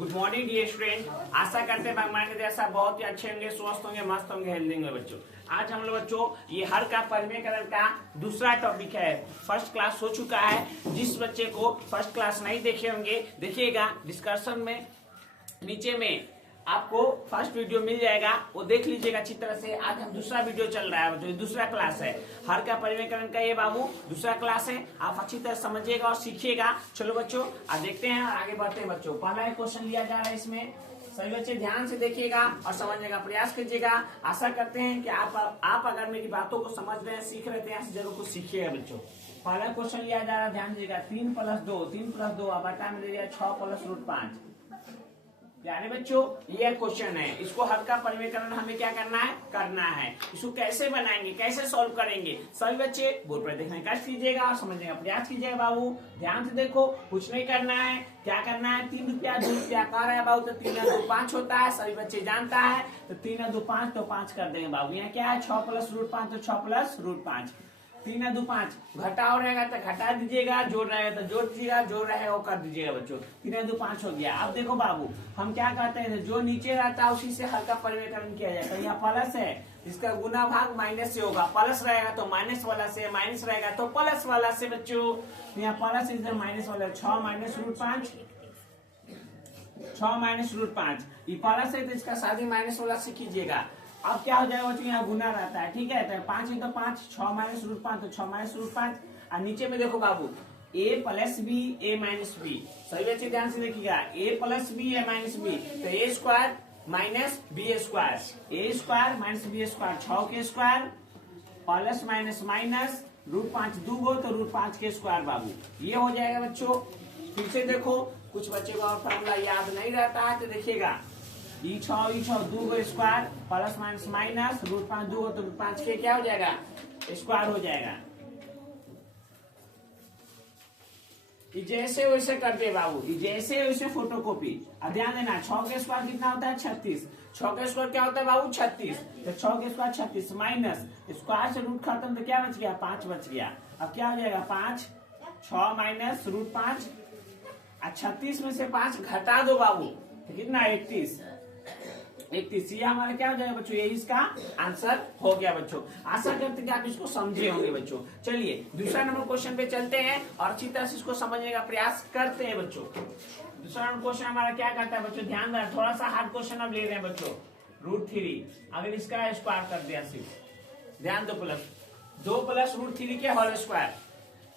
Good morning dear student. आशा करते हैं भगवान के जैसा बहुत ही अच्छे होंगे, स्वस्थ होंगे, मस्त होंगे, हेल्दी होंगे बच्चों। आज हम लोग बच्चों ये हर का परिमेयकरण का दूसरा टॉपिक है। फर्स्ट क्लास हो चुका है। जिस बच्चे को फर्स्ट क्लास नहीं देखे होंगे देखिएगा, डिस्कशन में नीचे में आपको फर्स्ट वीडियो मिल जाएगा, वो देख लीजिएगा अच्छी तरह से। आज हम दूसरा वीडियो चल रहा है बच्चों, दूसरा क्लास है हर का परिमेयकरण का। ये बाबू दूसरा क्लास है, आप अच्छी तरह समझिएगा और सीखिएगा। चलो बच्चों आज देखते हैं, आगे बढ़ते हैं बच्चों। पहला एक क्वेश्चन लिया जा रहा है, इसमें सभी बच्चे ध्यान से देखिएगा और समझने का प्रयास कीजिएगा। आशा करते हैं कि आप अगर मेरी बातों को समझ रहे हैं, सीख रहे हैं, जरूर कुछ सीखिएगा बच्चों। पहला क्वेश्चन लिया जा रहा है, ध्यान दीजिएगा। 3 + 2 अब बटा में दे दिया 6 + √5। यानी बच्चों ये क्वेश्चन है, इसको हर का परिमेयकरण हमें क्या करना है। इसको कैसे बनाएंगे, कैसे सॉल्व करेंगे, सभी बच्चे बोर्ड पर देखने का कीजिएगा और समझने का प्रयास कीजिएगा। बाबू ध्यान से देखो, कुछ नहीं करना है, क्या करना है। 3 रुपया 2 रुपया का रहा है बाबू, तो 3 × 2 = 5 होता है, सभी बच्चे जानता है। तो 3 × 2 = 5, तो 5 कर देंगे बाबू। यहाँ क्या है 6 + √5, तो 6 + √5। 3 × 2 = 5, घटाओ रहेगा तो घटा दीजिएगा, जोड़ रहेगा तो जोड़ दीजिएगा, जोड़ रहेगा वो कर दीजिएगा बच्चों। 3 × 2 = 5 हो गया। अब देखो बाबू, हम क्या कहते हैं, जो नीचे रहता है उसी से हर का परिमेयकरण किया जाता है। यहाँ प्लस है, इसका गुना भाग माइनस से होगा। प्लस रहेगा तो माइनस वाला से, माइनस रहेगा तो प्लस वाला से बच्चों। यहाँ प्लस इधर माइनस वाला, 6 - √5, 6 - √5। ये प्लस है तो इसका सादी माइनस वाला से कीजिएगा। अब क्या हो जाएगा बच्चों, यहाँ गुना रहता है, ठीक है। तो 5 × 5 = 6 - √5, तो 6 - √5। और नीचे में देखो बाबू, a + b a - b। सही बच्चे ध्यान से देखिएगा, a + b a - b, तो a² - b² a² - b², 6 के स्क्वायर प्लस माइनस माइनस √5 2 गो तो √5 के स्क्वायर बाबू। ये हो जाएगा बच्चों। फिर से देखो, कुछ बच्चे को फॉर्मूला याद नहीं रहता है तो देखिएगा, e6 2 गो स्क्वायर प्लस माइनस माइनस √5 2 गो तो √5 के क्या हो जाएगा, स्क्वायर हो जाएगा। जैसे वैसे कर दे बाबू, जैसे वैसे फोटोकॉपी। अब ध्यान देना, 6 के स्क्वायर कितना होता है 36। 6 के स्क्वायर क्या होता है बाबू 36, तो 6 के स्क्वायर 36 माइनस स्क्वायर से रूट खत्म तो क्या बच गया 5 बच गया। अब क्या हो जाएगा 5 6 - √5, 36 में से 5 घटा दो बाबू, तो कितना 31। ये हमारा क्या हो जाएगा बच्चों, ये इसका आंसर हो गया बच्चों। आशा करते हैं कि आप इसको समझे होंगे बच्चों। चलिए दूसरा नंबर क्वेश्चन पे चलते हैं और अच्छी तरह से इसको समझने का प्रयास करते हैं बच्चों। दूसरा नंबर क्वेश्चन हमारा क्या करता है बच्चों, ध्यान देना, थोड़ा सा हार्ड क्वेश्चन अब ले रहे हैं बच्चों। √3 अगर इसका स्क्वायर कर दिया, सिर्फ ध्यान दो, प्लस 2 + √3 के होल स्क्वायर,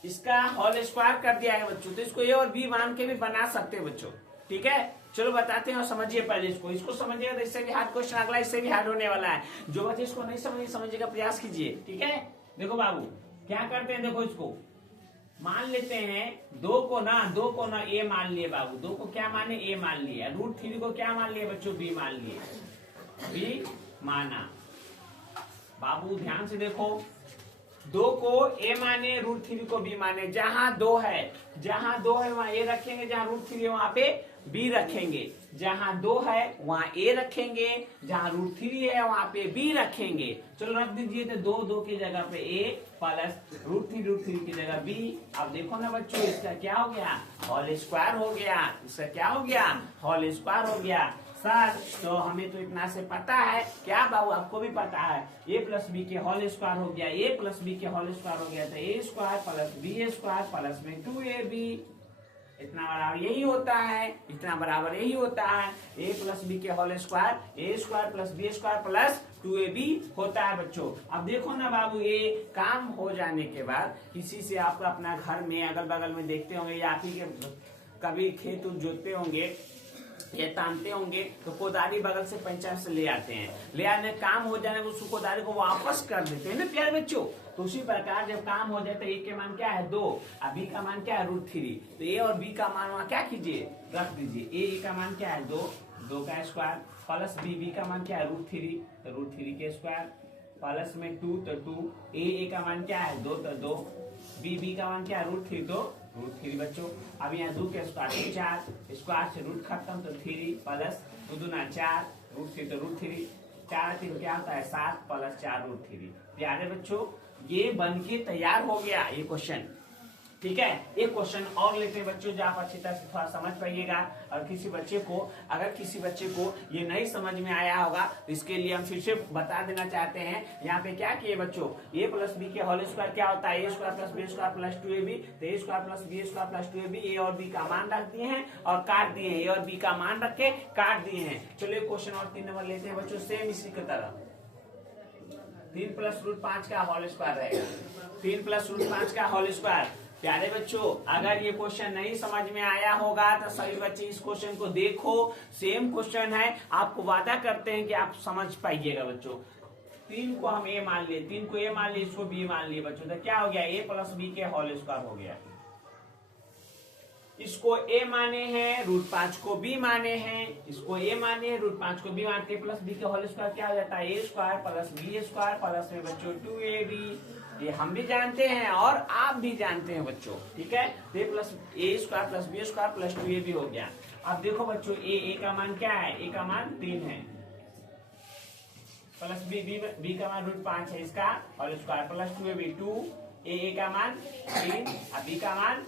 इसका होल स्क्वायर कर दिया है बच्चों। तो इसको ए और बी मान के भी बना सकते हैं बच्चों, ठीक है। चलो बताते हैं और समझिए पहले इसको समझिएगा तो इससे भी हार्ड क्वेश्चन अगला इससे भी हार्ड होने वाला है। जो बच्चे इसको नहीं समझने का प्रयास कीजिए, ठीक है। देखो बाबू क्या करते हैं, देखो इसको मान लेते हैं 2 को ना ए मान लिए बाबू। 2 को क्या माने ए मान लिया, √3 को क्या मान लिए बच्चों बी मान लिए, बी माना बाबू। ध्यान से देखो, 2 को ए माने √3 को बी माने। जहां 2 है वहां ए रखेंगे, जहां √3 है वहां पे बी रखेंगे। जहां 2 है वहां ए रखेंगे, जहां √3 है वहां पे बी रखेंगे। चलो रख दीजिए, तो 2 की जगह पे ए प्लस √3 की जगह बी। अब देखो ना बच्चों, इसका क्या हो गया होल स्क्वायर हो गया। इसका क्या हो गया होल स्क्वायर हो गया। सर तो हमें तो इतना से पता है, क्या बाबू आपको भी पता है, a + b के होल स्क्वायर हो गया, a + b के होल स्क्वायर हो गया, तो a² + b² प्लस में 2ab। इतना बराबर यही होता है, इतना बराबर यही होता है। a + b के whole square a² + b² plus 2ab होता है बच्चों। अब देखो ना बाबू, ये काम हो जाने के बाद किसी से आप अपना घर में अगल बगल में देखते होंगे, या आप ही के कभी खेत जोतते होंगे ये तानते होंगे, तो कोदारी बगल से पंचायत से ले आते हैं, ले आने काम हो जाने उस कोदारी को वापस कर देते हैं ना प्यारे बच्चों। तो उसी प्रकार जब काम हो जाए तो ए के मान क्या है 2 और बी का मान क्या है √3, तो ए और बी का मान वहां क्या कीजिए रख दीजिए। ए का मान क्या है 2 का स्क्वायर प्लस बी का मान क्या है √3, तो √3 के स्क्वायर प्लस में 2 तो 2, ए का मान क्या है 2 तो 2, बी का मान क्या है √3 तो √3 बच्चों। अब यहाँ 2 के स्क्वायर 4, स्क्वायर से रूट खत्म तो 3 प्लस 2 दूना 4, √3 तो √3, 4 3 क्या होता है 7 प्लस 4 √3। प्यारे बच्चों ये बन के तैयार हो गया ये क्वेश्चन, ठीक है, एक क्वेश्चन और लेते हैं बच्चों, जो आप अच्छी तरह से थोड़ा समझ पाइएगा। और अगर किसी बच्चे को ये नहीं समझ में आया होगा तो इसके लिए हम फिर से बता देना चाहते हैं। यहाँ पे क्या किए बच्चों, a प्लस बी के होल स्क्वायर क्या होता है, a square plus b square plus 2ab। तो a square plus b square plus 2ab, a और b का मान रख दिए हैं और काट दिए हैं, a और b का मान रख के काट दिए हैं। चलिए क्वेश्चन और 3 नंबर लेते हैं बच्चों, सेम इसी की तरह। 3 प्लस रूट 5 का होल स्क्वायर रहेगा, 3 प्लस रूट 5 का होल स्क्वायर। प्यारे बच्चों, अगर ये क्वेश्चन नहीं समझ में आया होगा तो सभी बच्चे इस क्वेश्चन को देखो, सेम क्वेश्चन है, आपको वादा करते हैं कि आप समझ पाइएगा बच्चों। 3 को हम a मान लिए, 3 को a मान लिए, इसको b मान लिए बच्चों, तो क्या हो गया, a प्लस b के होल स्क्वायर हो गया। इसको a माने हैं, रूट 5 को b माने हैं, इसको a माने हैं, रूट 5 को b मानते, प्लस b के होल स्क्वायर क्या हो जाता है, a square plus b square plus में बच्चों 2ab। ये हम भी जानते हैं और आप भी जानते हैं बच्चों, ठीक है। a plus a square plus b square plus 2ab हो गया। अब देखो बच्चों, a का मान क्या है, a का मान 3 है, प्लस b का मान रूट 5 है, इसका whole square plus 2ab 2, a का मान 3 और b का मान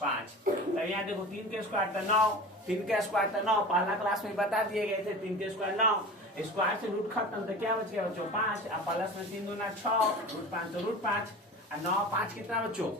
5। तब यहाँ देखो 3 के स्क्वायर तो 9, 3 के स्क्वायर तो 9, पहला क्लास में बता दिए गए थे, 3 के स्क्वायर 9, स्क्वायर से रूट खत्म तो क्या बच गया बच्चों 5, और प्लस में 3 दूना 6, रूट 5 तो रूट 5, और 9 5 कितना बच्चों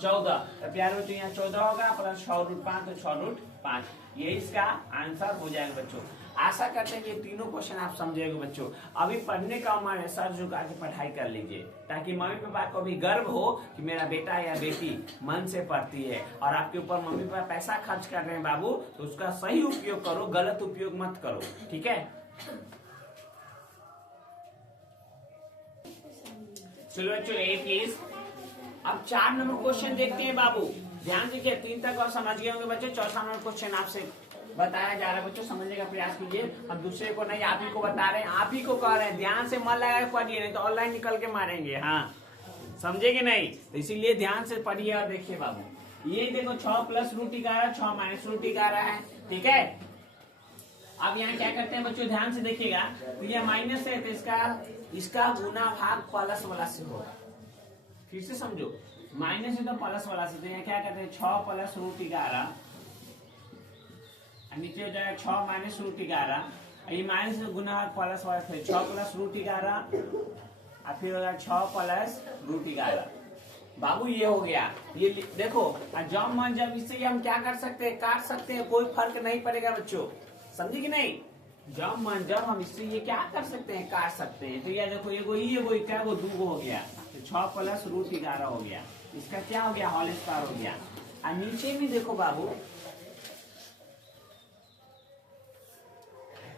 14। तो प्यारे बच्चों यहाँ 14 होगा, प्लस 6 रूट 5 तो 6 रूट 5, ये इसका आंसर हो जाएगा बच्चों। आशा करते हैं कि तीनों क्वेश्चन आप समझेंगे बच्चों। अभी पढ़ने का उम्र है, सर झुका के पढ़ाई कर लीजिए, ताकि मम्मी पापा को भी गर्व हो कि मेरा बेटा या बेटी मन से पढ़ती है। और आपके ऊपर मम्मी पापा पैसा खर्च कर रहे हैं बाबू, तो उसका सही उपयोग करो, गलत उपयोग मत करो, ठीक है। चलो बच्चों, ए प्लीज। अब 4 नंबर क्वेश्चन देखते हैं बाबू, ध्यान दीजिए, 3 तक आप समझ गए होंगे बच्चों। 4था नंबर क्वेश्चन आपसे बताया जा रहा है बच्चों, समझने का प्रयास कीजिए। हम दूसरे को नहीं, आप ही को बता रहे हैं, आप ही को कह रहे हैं, ध्यान से मन लगा के पढ़िए, नहीं तो ऑनलाइन निकल के मारेंगे। हाँ, समझे कि नहीं, तो इसीलिए ध्यान से पढ़िए। और देखिए बाबू, ये देखो 6 प्लस रूट 11, 6 माइनस रूट 11 है, ठीक है। अब यहाँ क्या करते हैं बच्चों, ध्यान से देखिएगा, तो ये माइनस है तो इसका गुना भाग प्लस वाला से होगा। फिर से समझो, माइनस है तो प्लस वाला से, तो यहाँ क्या करते हैं 6 प्लस रूट 11, नीचे हो जाएगा 6 माइनस रूट 11, ये माइनस गुना प्लस वाला से 6 प्लस रूट 11, और फिर होगा 6 प्लस रूट 11। बाबू ये हो गया, ये देखो, जब मन जब इससे हम क्या कर सकते हैं, काट सकते हैं, कोई फर्क नहीं पड़ेगा बच्चों, समझे कि नहीं। जब मन जब हम इससे ये क्या कर सकते हैं, काट सकते हैं। तो ये देखो, ये क्या वो 2 हो गया, तो 6 प्लस रूट 11 हो गया, इसका क्या हो गया, होल स्क्वायर हो गया। और नीचे भी देखो बाबू,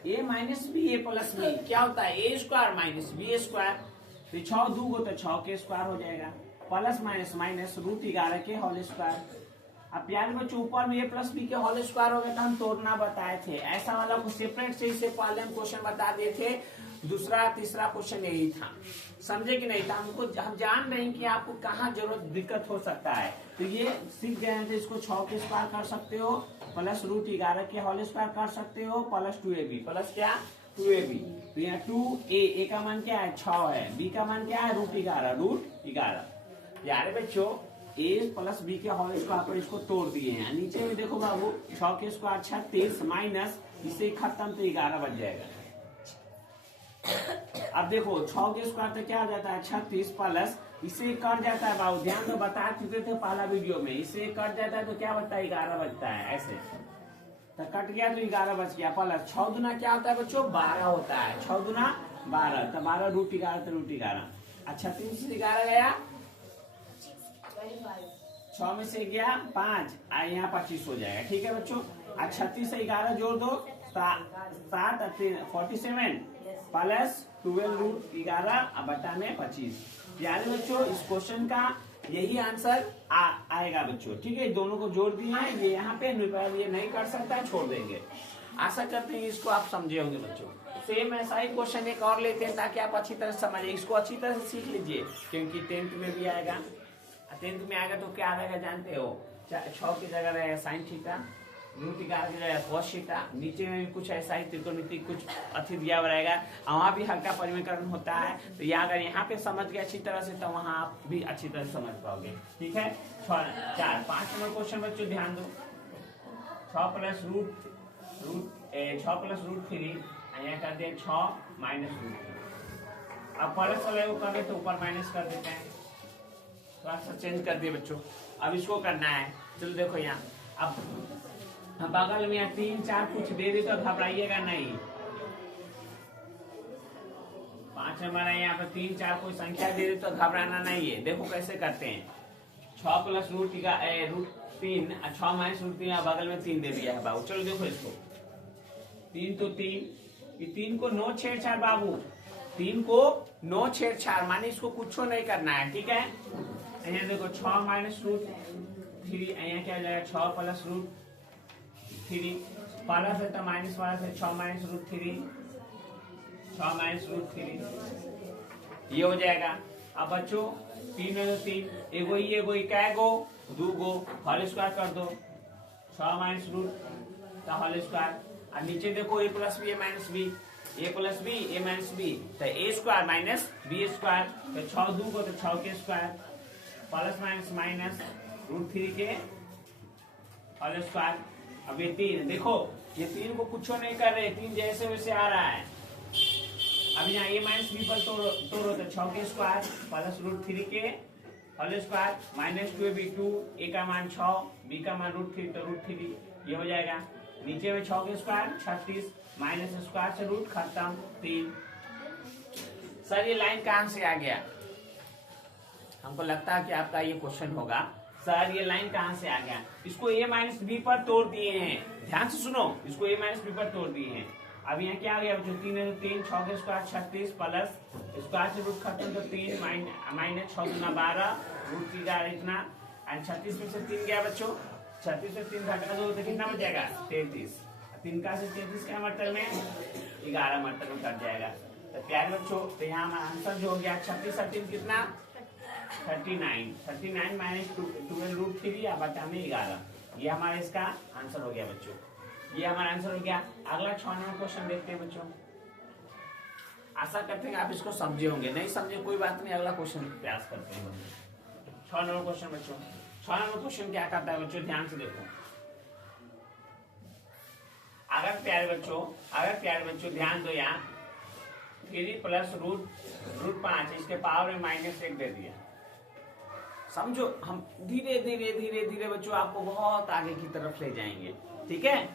a minus b a plus b क्या होता है, a square minus b square, तो 6 2 तो 6 के स्क्वायर हो जाएगा, प्लस माइनस माइनस रूट 11 के होल स्क्वायर। अब प्यारे बच्चों, ऊपर में a प्लस बी के होल स्क्वायर हो गया, तो हम तोड़ना बताए थे, ऐसा वाला को सेपरेट से इससे पहले हम क्वेश्चन बता दिए थे। दूसरा तीसरा क्वेश्चन यही था, समझे कि नहीं था। हम जान रहे हैं कि आपको कहाँ जरूरत दिक्कत हो सकता है, तो ये सीख गए हैं। तो इसको 6 के स्क्वायर कर सकते हो, प्लस रूट 11 के होल स्क्वायर कर सकते हो, प्लस 2ab, प्लस क्या 2ab। तो यहाँ 2a का मान क्या है 6 है, b का मान क्या है रूट 11। यारे बच्चों, a प्लस b के होल स्क्वायर पर इसको तोड़ दिए हैं। नीचे में देखो बाबू, 6 के स्क्वायर 36 माइनस इसे खत्म तो 11 बच जाएगा। अब देखो 6 के स्क्वायर तो क्या हो जाता है 36 प्लस इसे कट जाता है बाबू, ध्यान तो बता चुके थे पहला वीडियो में, इसे कट जाता है तो क्या बचता है 11 बचता है, ऐसे तो कट गया तो 11 बच गया, प्लस 6 दुना क्या होता है बच्चों 12 होता है, 6 दुना 12, तो 12 रूट 11 तो रूट 11। अच्छा 3 से 11 गया, 6 में से गया 5, यहाँ 25 हो जाएगा, ठीक है बच्चों। 36 से 11 जोड़ दो, 7 47 प्लस 12 रूट 11 बटा में 25। यानी बच्चों इस क्वेश्चन का यही आंसर आएगा बच्चों, ठीक है। दोनों को जोड़ दिए हैं, ये यहाँ पे ये नहीं कर सकता है, छोड़ देंगे। आशा करते हैं इसको आप समझे होंगे बच्चों। सेम ऐसा ही क्वेश्चन एक और लेते हैं ताकि आप अच्छी तरह समझे, इसको अच्छी तरह से सीख लीजिए, क्योंकि 10th में भी आएगा। 10th में आएगा तो क्या रहेगा जानते हो, 6 की जगह रहेगा साइन थीटा, रूट 11 की जगह cos थीटा। नीचे में भी कुछ ऐसा ही त्रिकोणमिति कुछ अति दिया हुआ रहेगा, वहां भी हल्का परिमीकरण होता है। तो या अगर यहाँ पे समझ गए अच्छी तरह से तो वहां आप भी अच्छी तरह से समझ पाओगे। ठीक है, 5 नंबर क्वेश्चन बच्चों ध्यान दो। 6 प्लस रूट 3 यहाँ कर दिया 6 माइनस रूट। अब प्लस वाले को करें तो ऊपर माइनस कर देते हैं, थोड़ा सा चेंज कर दिए बच्चों। अब इसको करना है, चलो देखो यहाँ अब बगल में 3 4 कुछ दे दे तो घबराइएगा नहीं। 5 नंबर है यहाँ पर 3 4 कोई संख्या दे दे तो घबराना नहीं है। देखो कैसे करते हैं, 6 प्लस रूट 3 6 माइनस रूट 3 बगल में 3 दे दिया है बाबू। चलो देखो इसको 3 तो 3 को 9 छेड़छाड़ बाबू, 3 को 9 छेड़छाड़ माने इसको कुछ नहीं करना है। ठीक है, यहाँ देखो 6 माइनस रूट 3 यहाँ क्या हो जाएगा 6 प्लस रूट 3 प्लस है तो माइनस वाला से 6 माइनस रूट 3 6 माइनस रूट 3 ये हो जाएगा। अब बच्चों 3 में तो 3 एगो ही क्या गो 2 गो होल स्क्वायर कर दो 6 माइनस रूट का होल स्क्वायर। और नीचे देखो a plus b a minus b a plus b a minus b तो a square minus b square तो 6 2 को तो 6 के square plus minus minus root 3 के होल स्क्वायर। अब ये 3 देखो ये 3 को कुछ नहीं कर रहे, 3 जैसे वैसे आ रहा है। अब यहाँ a माइनस बी पर तोड़ो तो 6 के स्क्वायर प्लस रूट 3 के whole square minus 2b2 a का मान 6 b का मान रूट 3 तो रूट 3 ये हो जाएगा। नीचे में 6 के स्क्वायर 36 माइनस स्क्वायर से रूट खत्म 3। सर ये लाइन कहां से आ गया? हमको लगता है कि आपका ये क्वेश्चन होगा सर ये लाइन कहां से आ गया। इसको a माइनस बी पर तोड़ दिए हैं, ध्यान से सुनो, इसको a माइनस बी पर तोड़ दिए हैं। अब यहाँ क्या आ गया बच्चों 3 है तो 3 6 के स्क्वायर 36 प्लस स्क्वायर से रूट खत्म तो 3 माइनस 6 गुना 12 रूट 3 इतना एंड 36 में से 3 गया बच्चों, 36 से 3 घटा दो तो कितना बचेगा 33। 3 का से 33 का मतलब में 11 मतलब में कट जाएगा। तो प्यारे बच्चों तो यहाँ हमारा आंसर जो हो गया 36 और 3 कितना 39 माइनस 12 रूट 3 या बचा में 11। ये हमारा इसका आंसर हो गया बच्चों, ये हमारा आंसर हो गया। अगला 6 नंबर क्वेश्चन देखते हैं बच्चों। आशा करते हैं आप इसको समझे होंगे, नहीं समझे कोई बात नहीं, अगला क्वेश्चन प्रयास करते हैं। 6 नंबर क्वेश्चन बच्चों, 6 नंबर क्वेश्चन क्या करता है बच्चों ध्यान से देखो। अगर प्यारे बच्चों ध्यान दो, यहाँ 3 प्लस रूट 5 इसके पावर में माइनस 1 दे दिया। समझो हम धीरे धीरे बच्चों आपको बहुत आगे की तरफ ले जाएंगे। ठीक है,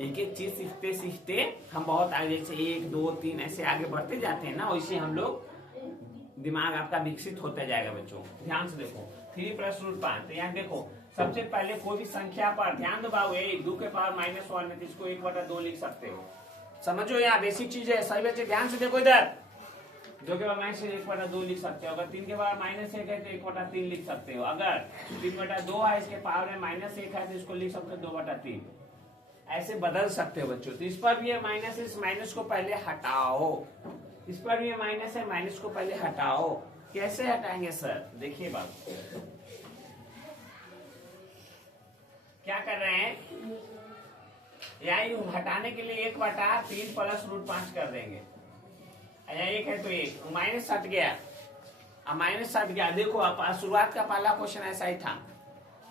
एक एक चीज सीखते हम बहुत आगे, जैसे 1 2 3 ऐसे आगे बढ़ते जाते हैं ना, वैसे हम लोग दिमाग आपका विकसित होता जाएगा बच्चों। ध्यान से देखो 3 प्लस रूट 5 तो यहाँ देखो सबसे पहले कोई भी संख्या पर ध्यान दो बाबू, 2 के पावर -1 है तो इसको 1/2 लिख सकते हो। समझो यहाँ बेसिक चीज है, सही बच्चे ध्यान से देखो इधर। 2 के पावर -1/2 लिख सकते हो। अगर 3 के पावर -1 है तो 1/3 लिख सकते हो। अगर 3/2 है इसके पावर में -1 है तो इसको लिख सकते हो 2/3। ऐसे बदल सकते हो बच्चों। तो इस पर भी माइनस, इस माइनस को पहले हटाओ, इस पर भी माइनस है, माइनस को पहले हटाओ। कैसे हटाएंगे सर? देखिए बाबू क्या कर रहे हैं, यहाँ हटाने के लिए 1/3 प्लस रूट 5 कर देंगे। यहाँ 1 है तो 1 माइनस हट गया, अब माइनस हट गया। देखो आप शुरुआत का पहला क्वेश्चन ऐसा ही था,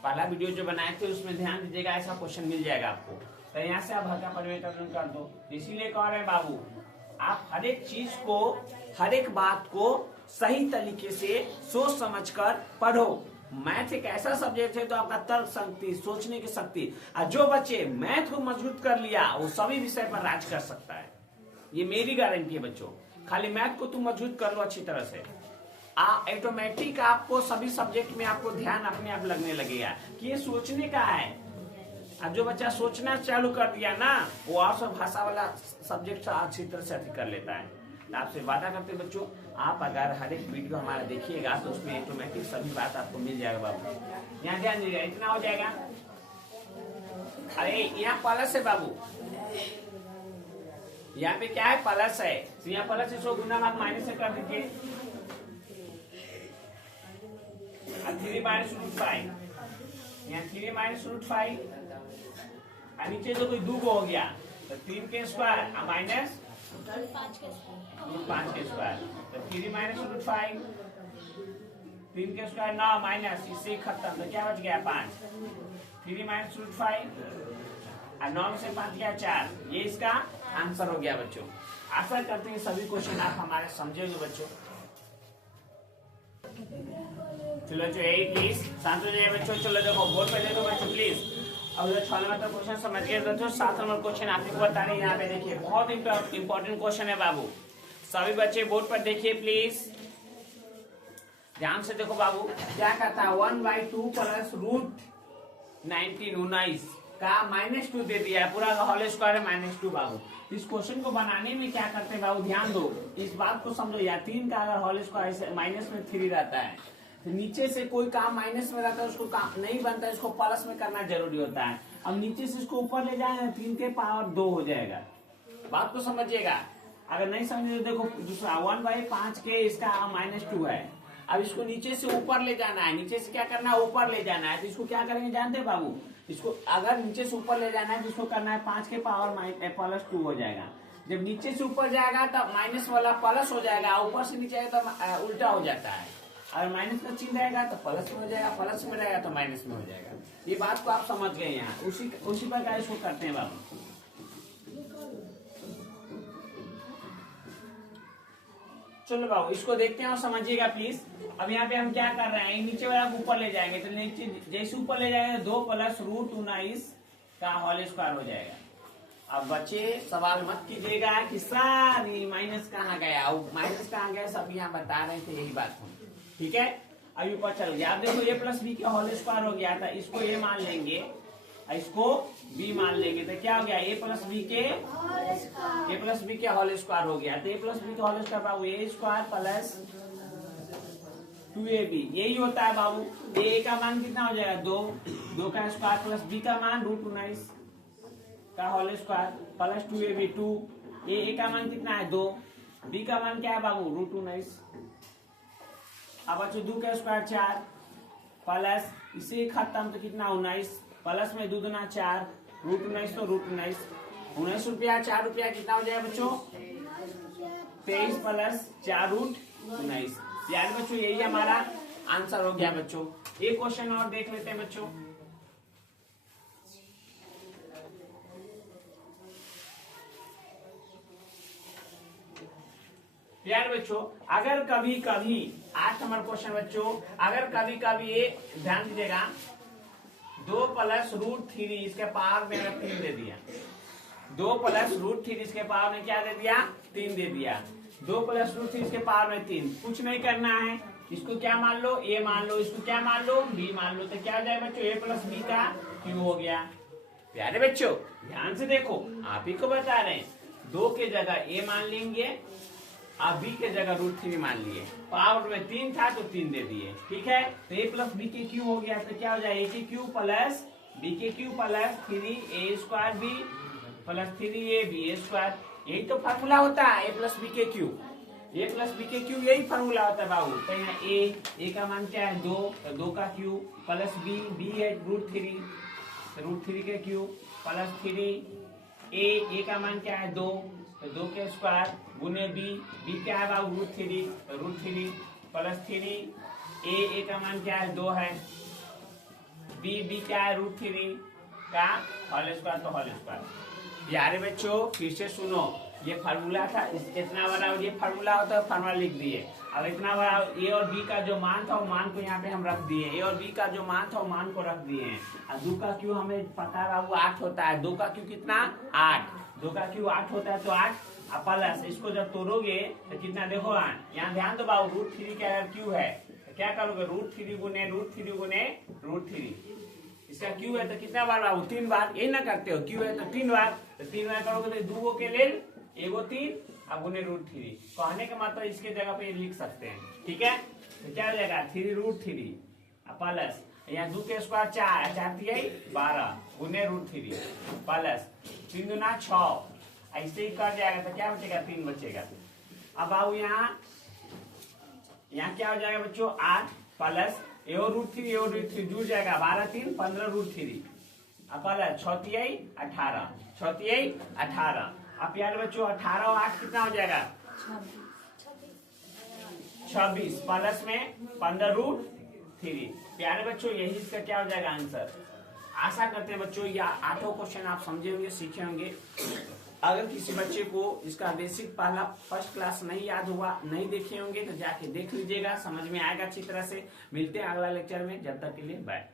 पहला वीडियो जो बनाए थे उसमें ध्यान दीजिएगा, ऐसा क्वेश्चन मिल जाएगा आपको। तो यहाँ से आप हल्का परिवर्तन कर दो। इसीलिए कह रहे हैं बाबू आप हर एक चीज को, हर एक बात को सही तरीके से सोच समझकर पढ़ो। मैथ एक ऐसा सब्जेक्ट है तो आपका तर्क शक्ति, सोचने की शक्ति, और जो बच्चे मैथ को मजबूत कर लिया वो सभी विषय पर राज कर सकता है, ये मेरी गारंटी है बच्चों। खाली मैथ को तुम मजबूत कर लो अच्छी तरह से, ऑटोमेटिक आपको सभी सब्जेक्ट में आपको ध्यान अपने आप लगने लगेगा कि ये सोचने का है। अब जो बच्चा सोचना चालू कर दिया ना, वो आप भाषा वाला सब्जेक्ट अच्छी तरह से कर लेता है। आपसे वादा करते बच्चों, आप अगर हर एक वीडियो हमारा देखिएगा तो उसमें ऑटोमेटिक सभी बात आपको मिल जाएगा बाबू। यहाँ ध्यान दीजिएगा, इतना हो जाएगा। अरे यहाँ प्लस है बाबू, यहाँ पे क्या है प्लस है, तो यहाँ प्लस इसको गुना आप माइनस से कर दीजिए। 3 - √5 यहाँ 3 माइनस रूट 5 और नीचे तो कोई 2 को हो गया तो 3 के स्क्वायर माइनस रूट 5 के स्क्वायर तो 3 माइनस रूट 5 3 के स्क्वायर 9 माइनस इससे खत्म तो क्या बच गया 5 3 माइनस रूट 5 और 9 से 5 गया 4 ये इसका आंसर हो गया बच्चों। आशा करते हैं सभी क्वेश्चन आप हमारे समझेंगे बच्चों। चलो जो यही प्लीज शांत हो जाइए बच्चों। चलो देखो बोर्ड पे देखो बच्चों प्लीज। अब 6 नंबर का क्वेश्चन समझ गए बच्चों। 7 नंबर क्वेश्चन आपको बता रहे हैं यहाँ पे देखिए बहुत इंपॉर्टेंट क्वेश्चन है बाबू। सभी बच्चे बोर्ड पर देखिए प्लीज ध्यान से देखो बाबू। क्या कहता है 1/2 प्लस रूट 19 का -2 दे दिया है पूरा का होल स्क्वायर है -2 बाबू। इस क्वेश्चन को बनाने में क्या करते हैं बाबू ध्यान दो इस बात को समझो यार 3 का अगर होल स्क्वायर माइनस में 3 रहता है तो नीचे से कोई काम माइनस में रहता है उसको काम नहीं बनता है इसको प्लस में करना जरूरी होता है। अब नीचे से इसको ऊपर ले जाए 3 के पावर 2 हो जाएगा। बात को समझिएगा अगर नहीं समझे तो देखो दूसरा 1/5 के इसका -2 है। अब इसको नीचे से ऊपर ले जाना है। नीचे से क्या करना है ऊपर ले जाना है तो इसको क्या करेंगे जानते हैं बाबू। इसको अगर नीचे से ऊपर ले जाना है तो इसको करना है 5 के पावर +2 हो जाएगा। जब नीचे से ऊपर जाएगा तो माइनस वाला प्लस हो जाएगा ऊपर से नीचे आएगा तो उल्टा हो जाता है। अगर माइनस का चिन्ह रहेगा तो प्लस में हो जाएगा प्लस में रहेगा तो माइनस में हो जाएगा। ये बात को आप समझ गए यहाँ उसी प्रकार इसको करते हैं बाबू। चलो बाबू इसको देखते हैं और समझिएगा प्लीज। अब यहाँ पे हम क्या कर रहे हैं नीचे वाला को ऊपर ले जाएंगे तो नीचे जैसे ऊपर ले जाएंगे 2 + √19 का होल स्क्वायर हो जाएगा। अब बच्चे सवाल मत कीजिएगा कि सर ये माइनस कहाँ गया माइनस कहाँ गया सब यहाँ बता रहे थे यही बात हम ठीक है। अभी ऊपर चल गया आप देखो a + b का होल स्क्वायर हो गया था इसको a मान लेंगे इसको b मान लेंगे तो क्या हो गया a + b के होल स्क्वायर हो गया। तो a + b का होल स्क्वायर बाबू a² + 2ab यही होता है बाबू। a का मान कितना हो जाएगा 2 का स्क्वायर प्लस b का मान √19 का whole square plus 2ab 2 a का मान कितना है 2 b का मान क्या है बाबू √19। अब बच्चों 2 का स्क्वायर 4 प्लस इसे खत्म तो कितना 19 प्लस में 2 दूना 4 √19 तो √19 19 रुपया 4 रुपया कितना हो जाएगा बच्चों 23 + 4 √19। यार बच्चों यही हमारा आंसर हो गया बच्चों। एक क्वेश्चन और देख लेते हैं बच्चों। यार बच्चों अगर कभी कभी 8 नंबर क्वेश्चन बच्चों अगर कभी कभी ये ध्यान दीजिएगा 2 + √3 इसके पावर में 3 दे दिया 2 + √3 इसके पावर में क्या दे दिया 3 दे दिया 2 + √3 इसके पावर में 3 कुछ नहीं करना है इसको क्या मान लो a मान लो इसको क्या मान लो b मान लो तो क्या हो जाएगा बच्चों a + b का q हो गया। प्यारे बच्चों ध्यान से देखो आप ही को बता रहे हैं 2 के जगह a मान लेंगे आप b के जगह √3 मान लिए पावर में 3 था तो 3 दे दिए ठीक है। तो a + b के q हो गया तो क्या हो जाएगा a के q + b के q + 3a² b + 3ab² यही तो फार्मूला होता है a + b के q यही फार्मूला होता है बाबू। तो यहाँ a का मान क्या है 2 तो 2 का q प्लस b है √3 तो √3 के q प्लस 3 a का मान क्या है 2 तो 2 के स्क्वायर गुने b क्या है बाबू √3 तो √3 प्लस 3 a का मान क्या है 2 है b क्या है √3 का होल स्क्वायर तो होल स्क्वायर। यारे बच्चों फिर से सुनो ये फार्मूला था इतना बड़ा ये फार्मूला होता है फार्मूला लिख दिए। अब इतना बड़ा a और b का जो मान था वो मान को यहाँ पे हम रख दिए a और b का जो मान था वो मान को रख दिए हैं। और 2 का q हमें पता है वो 8 होता है 2 का q कितना 8 2 का q 8 होता है तो 8 प्लस इसको जब तोड़ोगे तो कितना देखो यहाँ ध्यान दो बाबू √3 का अगर q है तो क्या करोगे √3 गुने √3 इसका q है तो कितना बार बाबू 3 बार ये ना करते हो q है तो 3 बार करोगे तो 2 के लेल 3 अब गुने √3 कहने का मतलब इसके जगह पे लिख सकते हैं ठीक है। तो क्या हो जाएगा 3 √3 प्लस यहाँ 2 के स्क्वायर 4 12 गुने √3 प्लस 3 दूना 6 ऐसे ही कर जाएगा तो क्या बचेगा 3 बचेगा। अब आओ यहाँ क्या हो जाएगा बच्चों 8 प्लस ए और √3 जुड़ जाएगा, 12×3 15√3 अपल है 18। अब प्यारे बच्चों 18 और 8 कितना हो जाएगा 26 प्लस में 15√3। प्यारे बच्चों यही इसका क्या हो जाएगा आंसर। आशा करते हैं बच्चों या 8वां क्वेश्चन आप समझे होंगे, सीखे होंगे। अगर किसी बच्चे को इसका बेसिक पहला फर्स्ट क्लास नहीं याद हुआ, नहीं देखे होंगे तो जाके देख लीजिएगा, समझ में आएगा अच्छी तरह से। मिलते हैं अगला लेक्चर में, जब तक के लिए बाय।